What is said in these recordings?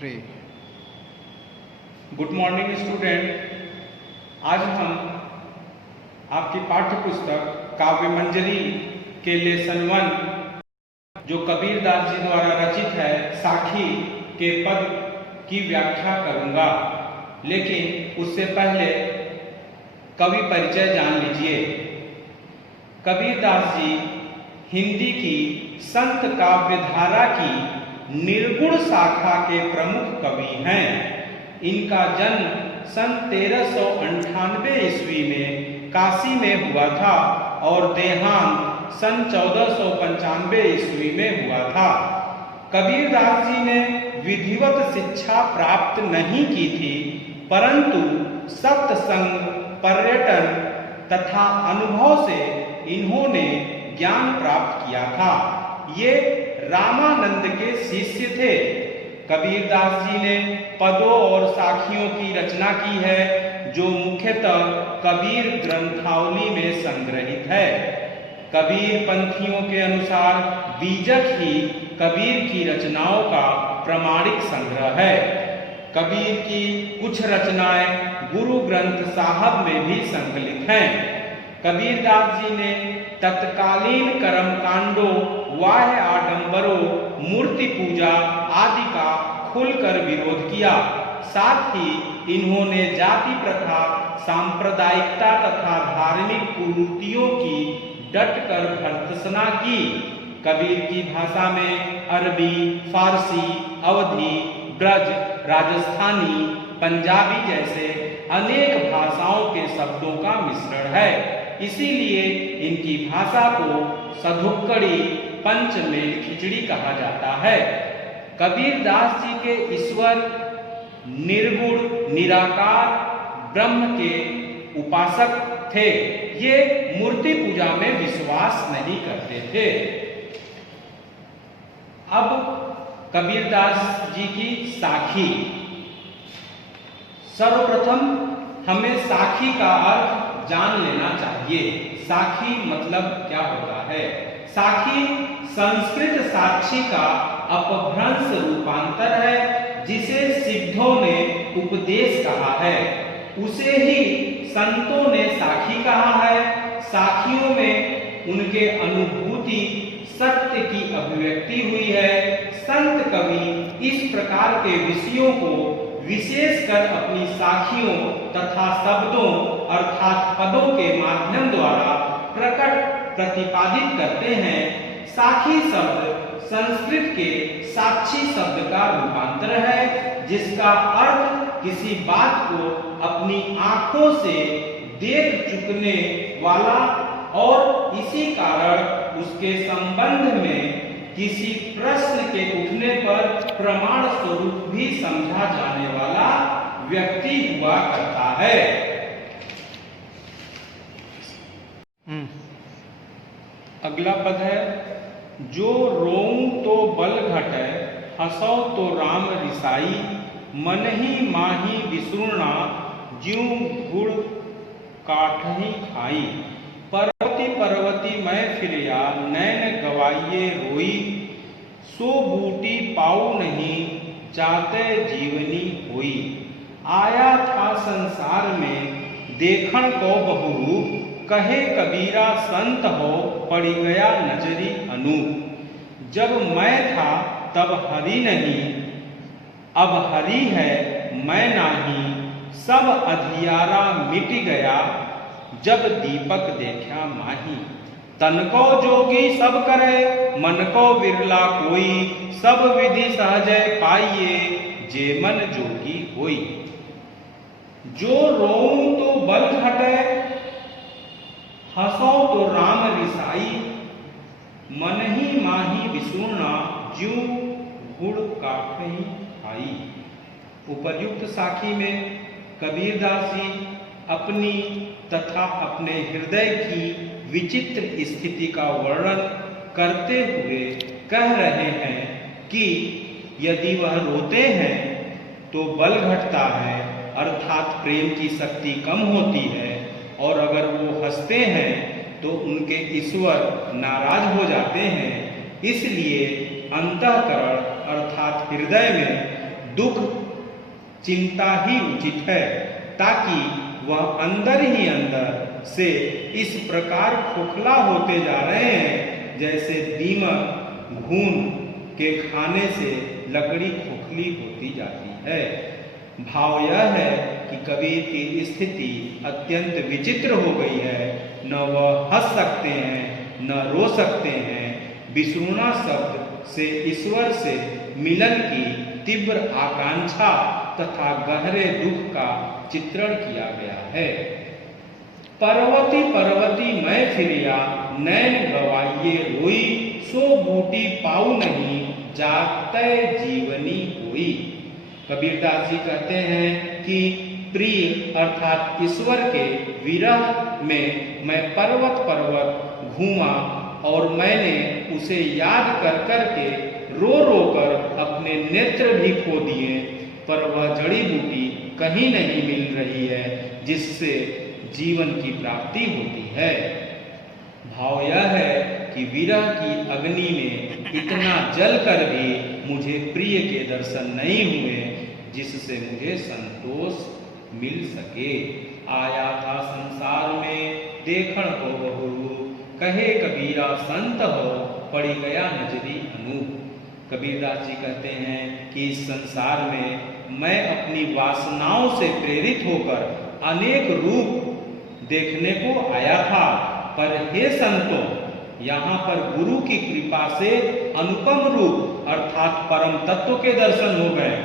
3। Good morning student. आज हम आपकी पाठ्य पुस्तक काव्य मंजरी के लेसन 1 जो कबीर दास जी द्वारा रचित है साखी के पद की व्याख्या करूंगा, लेकिन उससे पहले कवि परिचय जान लीजिए। कबीर दास जी हिंदी की संत काव्य धारा की निर्गुण शाखा के प्रमुख कवि हैं। इनका जन्म सन 1398 ईस्वी में काशी में हुआ था और देहांत सन 1495 ईस्वी में हुआ था। कबीर दास जी ने विधिवत शिक्षा प्राप्त नहीं की थी, परंतु सत्संग, पर्यटन तथा अनुभव से इन्होंने ज्ञान प्राप्त किया था। ये रामानंद के शिष्य थे। कबीर दास जी ने पदों और साखियों की रचना की है, जो मुख्यतः कबीर ग्रंथावली में संग्रहित है। कबीर पंथियों के अनुसार बीजक ही कबीर की रचनाओं का प्रमाणिक संग्रह है। कबीर की कुछ रचनाएं गुरु ग्रंथ साहब में भी संकलित हैं। कबीर दास जी ने तत्कालीन कर्मकांडों, वाह्य आडंबरों, मूर्ति पूजा आदि का खुलकर विरोध किया। साथ ही इन्होंने जाति प्रथा, सांप्रदायिकता तथा धार्मिक कुरीतियों की डटकर भर्त्सना की। कबीर की भाषा में अरबी, फारसी, अवधी, ब्रज, राजस्थानी, पंजाबी जैसे अनेक भाषाओं के शब्दों का मिश्रण है। इसीलिए इनकी भाषा को सधुक्कड़ी, पंचमेल खिचड़ी कहा जाता है। कबीर दास जी के ईश्वर निर्गुण, निराकार ब्रह्म के उपासक थे। ये मूर्ति पूजा में विश्वास नहीं करते थे। अब कबीर दास जी की साखी। सर्वप्रथम हमें साखी का अर्थ जान लेना चाहिए। साखी मतलब क्या होता है? साखी संस्कृत साक्षी का अपभ्रंश रूपांतर है, जिसे सिद्धों ने उपदेश कहा है। उसे ही संतों ने साखी कहा है। साखियों में उनके अनुभूति सत्य की अभिव्यक्ति हुई है। संत कवि इस प्रकार के विषयों को विशेषकर अपनी साखियों तथा शब्दों अर्थात पदों के माध्यम द्वारा प्रकट प्रतिपादित करते हैं। साखी शब्द संस्कृत के साक्षी शब्द का रूपांतर है, जिसका अर्थ किसी बात को अपनी आंखों से देख चुकने वाला और इसी कारण उसके संबंध में किसी प्रश्न के उठने पर प्रमाण स्वरूप भी समझा जाने वाला व्यक्ति हुआ करता है। अगला पद है, जो रोऊं तो बल घटै, हंसौ तो राम रिसाई, मन ही माही विसृणा, ज्यों गुड़ काठही खाई। पर्वती पर्वती मैं फिरिया, नैन गवाइये रोई, सो बूटी पाऊ नहीं, जाते जीवनी होई। आया था संसार में, देखण को बहुरूप, कहे कबीरा संत हो, पड़ी गया नजरी अनूप। जब मैं था तब हरि नहीं, अब हरि है मैं नाही, सब अधियारा मिट गया, जब दीपक देखा माही। तन को जोगी सब करे, मन को विरला कोई, सब विधि सहजय पाइये, जे मन जोगी होई। जो रोऊं तो बल घटै, हंसो तो राम रिसाई, मन ही माही विसृणा, ज्यों गुड़ काठही खाई। उपर्युक्त साखी में कबीर दास जी अपनी तथा अपने हृदय की विचित्र स्थिति का वर्णन करते हुए कह रहे हैं कि यदि वह रोते हैं तो बल घटता है, अर्थात प्रेम की शक्ति कम होती है, और अगर वो हंसते हैं तो उनके ईश्वर नाराज हो जाते हैं। इसलिए अंतःकरण अर्थात हृदय में दुख चिंता ही उचित है, ताकि वह अंदर ही अंदर से इस प्रकार खोखला होते जा रहे हैं जैसे दीमक घून के खाने से लकड़ी खोखली होती जाती है। भाव यह है कि कबीर की स्थिति अत्यंत विचित्र हो गई है। न वह हंस सकते हैं, न रो सकते हैं। विष्णुना शब्द से ईश्वर से मिलन की तीव्र आकांक्षा तथा गहरे दुख का चित्रण किया गया है। पर्वती पर्वती मैं फिरिया, नैन गवाइये रोई, सो बूटी पाऊ नहीं, जागते जीवनी होई। कबीरदास जी कहते हैं कि प्रिय अर्थात ईश्वर के विरह में मैं पर्वत पर्वत घूमा और मैंने उसे याद कर कर के रो रो कर अपने नेत्र भी खो दिए, पर वह जड़ी बूटी कहीं नहीं मिल रही है जिससे जीवन की प्राप्ति होती है। भाव यह है कि विरह की अग्नि में इतना जल कर भी मुझे प्रिय के दर्शन नहीं हुए जिससे मुझे संतोष मिल सके। आया था संसार में देखण हो बहु, कहे कबीरा संत हो, पड़ी गया नजरी अनूप। कबीरदास जी कहते हैं कि इस संसार में मैं अपनी वासनाओं से प्रेरित होकर अनेक रूप देखने को आया था, पर हे संतों, यहाँ पर गुरु की कृपा से अनुपम रूप अर्थात परम तत्व के दर्शन हो गए।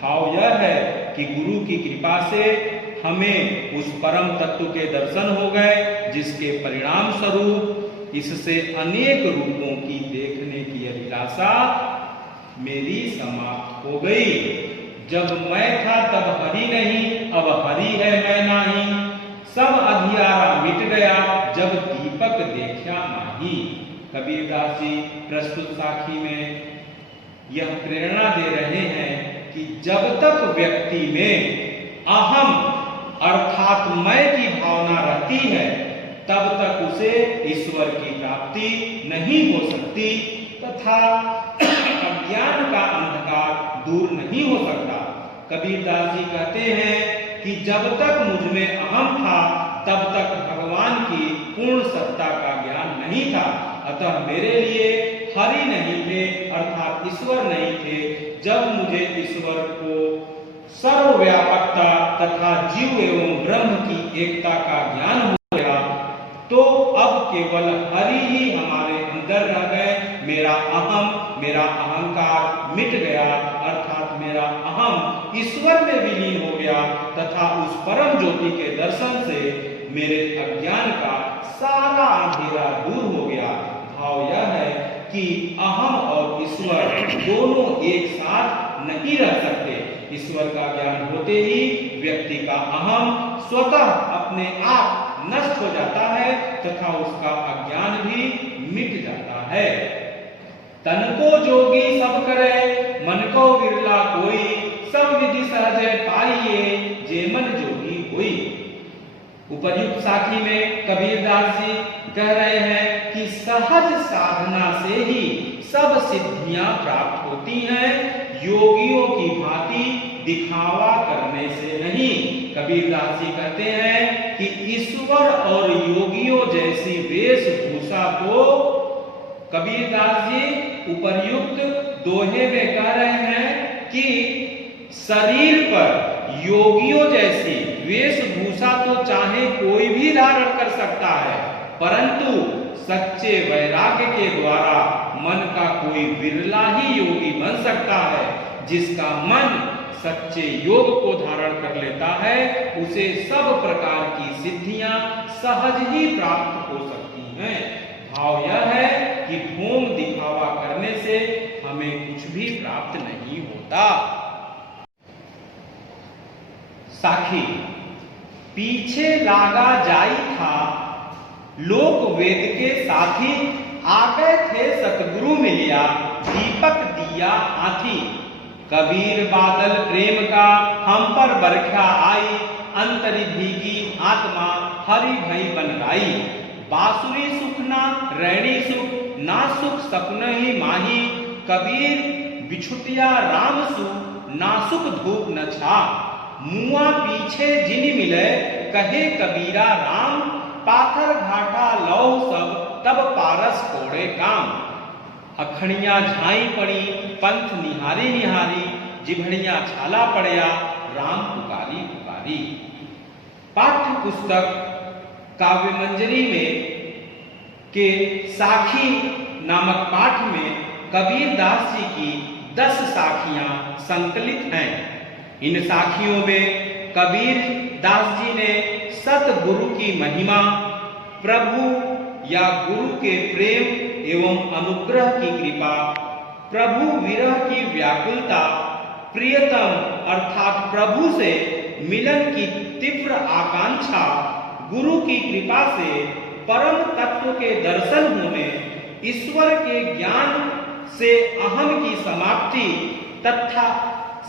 भाव यह है कि गुरु की कृपा से हमें उस परम तत्व के दर्शन हो गए, जिसके परिणाम स्वरूप इससे अनेक रूपों की देखने की अभिलाषा मेरी समाप्त हो गई। जब मैं था तब हरि नहीं, अब हरि है मैं नाही, सब अंधियारा मिट गया, जब दीपक देखा नाही। कबीरदास जी प्रस्तुत साखी में यह प्रेरणा दे रहे हैं कि जब तक व्यक्ति में अहम अर्थात मैं की भावना रहती है, तब तक उसे ईश्वर की प्राप्ति नहीं हो सकती तथा अज्ञान का अंधकार दूर नहीं हो सकता। कबीरदास जी कहते हैं कि जब तक मुझ में अहम था, तब तक भगवान की पूर्ण सत्ता का ज्ञान नहीं था। अतः मेरे लिए हरि नहीं थे अर्थात ईश्वर नहीं थे। जब मुझे ईश्वर को सर्वव्यापकता तथा जीव एवं ब्रह्म की एकता का ज्ञान हो गया, तो अब केवल हरि ही हमारे अंदर रह गए। मेरा अहम, मेरा अहंकार मिट गया अर्थात मेरा अहम ईश्वर में विलीन हो गया तथा उस परम ज्योति के दर्शन से मेरे अज्ञान का सारा अंधेरा दूर हो गया। भाव यह है कि अहम और ईश्वर दोनों एक साथ नहीं रह सकते। ईश्वर का ज्ञान होते ही व्यक्ति का अहम स्वतः अपने आप नष्ट हो जाता है तथा उसका अज्ञान भी मिट जाता है। तन को जोगी सब करे, मन को विरला कोई, सब विधि सहज पाइए, जे मन जोगी होई। उपर्युक्त साखी में कबीरदास जी कह रहे हैं कि सहज साधना से ही सब सिद्धियां प्राप्त होती हैं, योगियों की भांति दिखावा करने से नहीं। कबीरदास जी कहते हैं कि ईश्वर और योगियों जैसी वेशभूषा को कबीरदास जी उपर्युक्त दोहे में कह रहे हैं कि शरीर पर योगियों जैसी वेशभूषा तो चाहे कोई भी धारण कर सकता है, परंतु सच्चे वैराग्य के द्वारा मन का कोई विरला ही योगी बन सकता है। जिसका मन सच्चे योग को धारण कर लेता है, उसे सब प्रकार की सिद्धियां सहज ही प्राप्त हो सकती हैं। भाव यह है कि ढोंग दिखावा करने से हमें कुछ भी प्राप्त नहीं होता। साखी पीछे लागा जाई था, लोक वेद के साथी, आ गए थे सतगुरु मिलिया, दीपक दिया आथी। कबीर बादल प्रेम का हम पर बरखा आई, अंतरी भीगी आत्मा हरि भई बनराई। बांसुरी सुख ना रैणी सुख, ना सुख सपन ही माही, कबीर बिछुतिया राम सु, नासुक धूप न छा। मुआ पीछे जिन मिले कहे कबीरा राम, पाथर घाटा लौ सब तब पारस कोड़े काम। अखड़ियां झाई पड़ी पंथ निहारी निहारी, जिभड़ियां छाला पड़या राम पुकारी पुकारी। पाठ्य पुस्तक काव्य मंजरी में के साखी नामक पाठ में कबीर दास जी की 10 साखियां संकलित हैं। इन साखियों में कबीर दास जी ने सतगुरु की महिमा, प्रभु या गुरु के प्रेम एवं अनुग्रह की कृपा, प्रभु विरह की व्याकुलता, प्रियतम अर्थात प्रभु से मिलन की तीव्र आकांक्षा, गुरु की कृपा से परम तत्व के दर्शन होने, ईश्वर के ज्ञान से अहम की समाप्ति तथा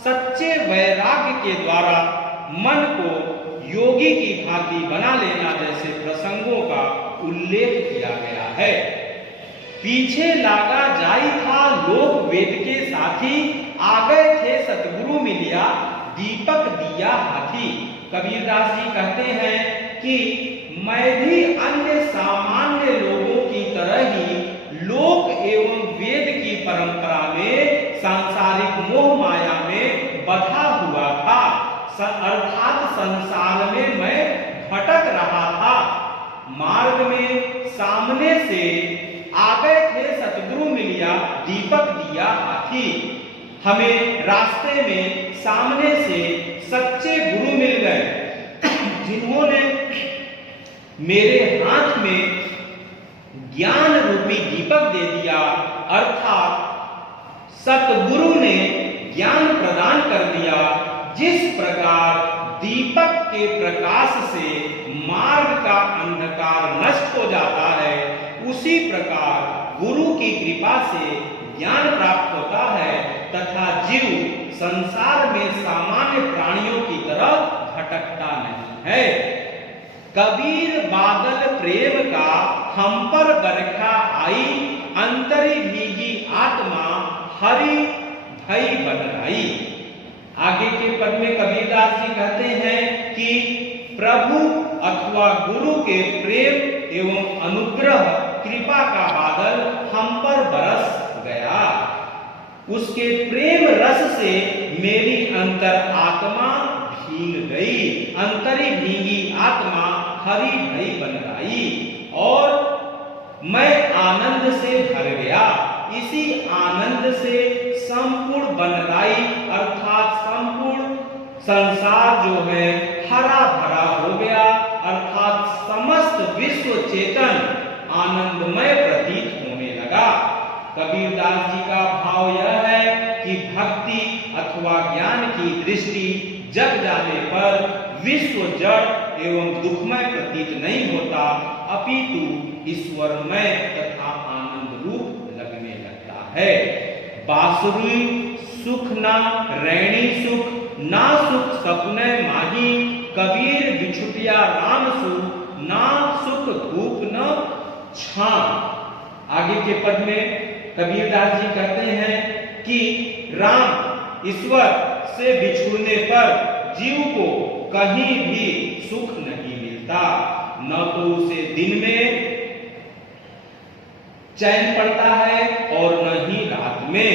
सच्चे वैराग्य के द्वारा मन को योगी की भांति बना लेना जैसे प्रसंगों का उल्लेख किया गया है। पीछे लागा जाई था लोक वेद के साथी, आ गए थे सतगुरु मिलिया दीपक दिया हाथी। कबीरदास जी कहते हैं कि मैं भी अन्य सामान्य लोगों की तरह ही लोक एवं वेद की परंपरा में सांसारिक मोह माया में बंधा हुआ था, अर्थात संसार में मैं भटक रहा था। मार्ग में सामने से आ गए थे सतगुरु मिलिया दीपक दिया हाथी। हमें रास्ते में सामने से सच्चे गुरु मिल गए, जिन्होंने मेरे हाथ में ज्ञान रूपी दीपक दे दिया, अर्थात सतगुरु ने ज्ञान प्रदान कर दिया। जिस प्रकार दीपक के प्रकाश से मार्ग का अंधकार नष्ट हो जाता है, उसी प्रकार गुरु की कृपा से ज्ञान प्राप्त होता है तथा जीव संसार में सामान्य प्राणियों की तरह भटकता नहीं है। कबीर बादल प्रेम का हम पर बरखा आई, अंतरी भीगी आत्मा हरि भई बदलाई। आगे के पद में कबीरदास जी कहते हैं कि प्रभु अथवा गुरु के प्रेम एवं अनुग्रह कृपा का बादल हम पर बरस गया। उसके प्रेम रस से मेरी अंतर आत्मा भीग गई, अंतरी भीगी आत्मा हरि भई बदलाई और मैं आनंद से भर गया। इसी आनंद से संपूर्ण बनराई अर्थात संपूर्ण संसार जो है हरा भरा हो गया, अर्थात समस्त विश्व चेतन आनंदमय प्रतीत होने लगा। कबीरदास जी का भाव यह है कि भक्ति अथवा ज्ञान की दृष्टि जग जाने पर विश्व जड़ एवं दुखमय प्रतीत नहीं होता, अपितु ईश्वरमय तथा आनंद रूप लगने लगता है। बासुरी सुख ना रैणी सुख, ना सुख सपने माही, कबीर बिछुटिया राम सुख, ना सुख धूप न छां। आगे के पद में कबीरदास जी कहते हैं कि राम ईश्वर से बिछुड़ने पर जीव को कहीं भी सुख नहीं मिलता, न तो उसे दिन में चैन पड़ता है और न ही रात में,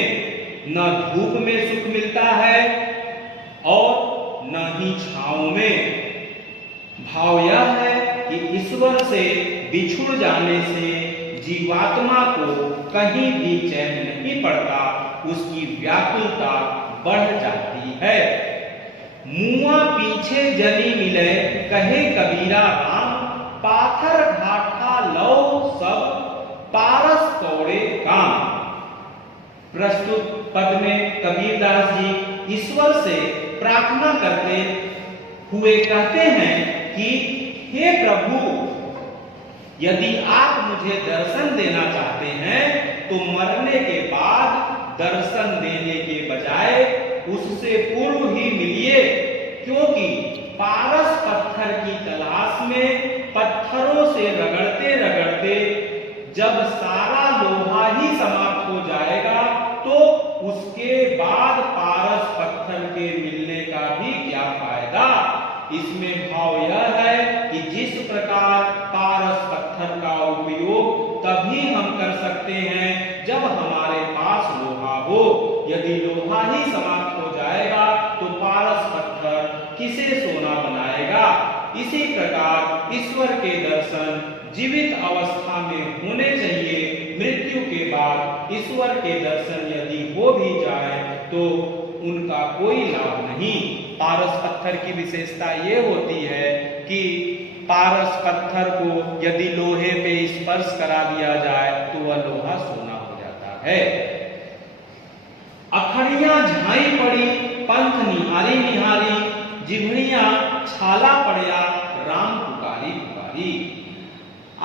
न धूप में सुख मिलता है और न ही छांव में। भाव यह है कि ईश्वर से बिछुड़ जाने से जीवात्मा को कहीं भी चैन नहीं पड़ता, उसकी व्याकुलता बढ़ जाती है। मुआ पीछे जनी मिले कहे कबीरा राम, पाथर घाटा लो सब पारस कौड़े काम। प्रस्तुत पद में कबीरदास जी ईश्वर से प्रार्थना करते हुए कहते हैं कि हे प्रभु, यदि आप मुझे दर्शन देना चाहते हैं तो मरने के बाद दर्शन देने के बजाय उससे पूर्व ही मिलिए, क्योंकि पारस पत्थर की तलाश में पत्थरों से रगड़ते रगड़ते जब सारा लोहा ही समाप्त हो जाएगा तो उसके बाद पारस पत्थर के मिलने का भी क्या फायदा। इसमें भाव यह है कि जिस प्रकार पारस पत्थर का उपयोग तभी हम कर सकते हैं जब हमारे पास लोहा हो। यदि लोहा ही समाप्त हो जाएगा तो पारस पत्थर किसे सोना बनाएगा। इसी प्रकार ईश्वर के दर्शन जीवित अवस्था में होने चाहिए। मृत्यु के बाद ईश्वर के दर्शन यदि हो भी जाए तो उनका कोई लाभ नहीं। पारस पत्थर की विशेषता ये होती है कि पारस पत्थर को यदि लोहे पे स्पर्श करा दिया जाए तो वह लोहा सोना हो जाता है। अखड़ियां झाई पड़ी पंथ निहारी निहारी, जिभड़ियां छाला पड़या राम पुकारी पुकारी।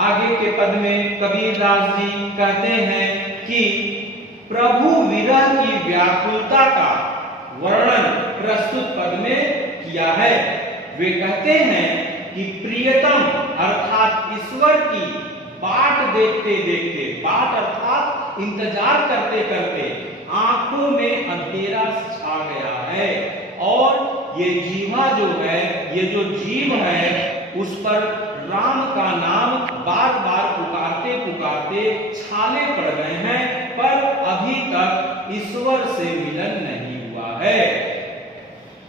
आगे के पद में कबीरदास जी कहते हैं कि प्रभु विरह की व्याकुलता का वर्णन प्रस्तुत पद में किया है। वे कहते हैं कि प्रियतम अर्थात ईश्वर की बाट देखते देखते, बाट अर्थात इंतजार करते करते आंखों में अंधेरा छा गया है और ये जीवा जो है, ये जो जीव है, उस पर राम का नाम बार बार पुकारते पुकारते छाले पड़ गए हैं, पर अभी तक ईश्वर से मिलन नहीं हुआ है।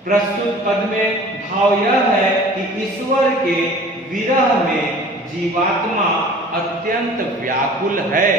प्रस्तुत पद में भाव यह है कि ईश्वर के विरह में जीवात्मा अत्यंत व्याकुल है।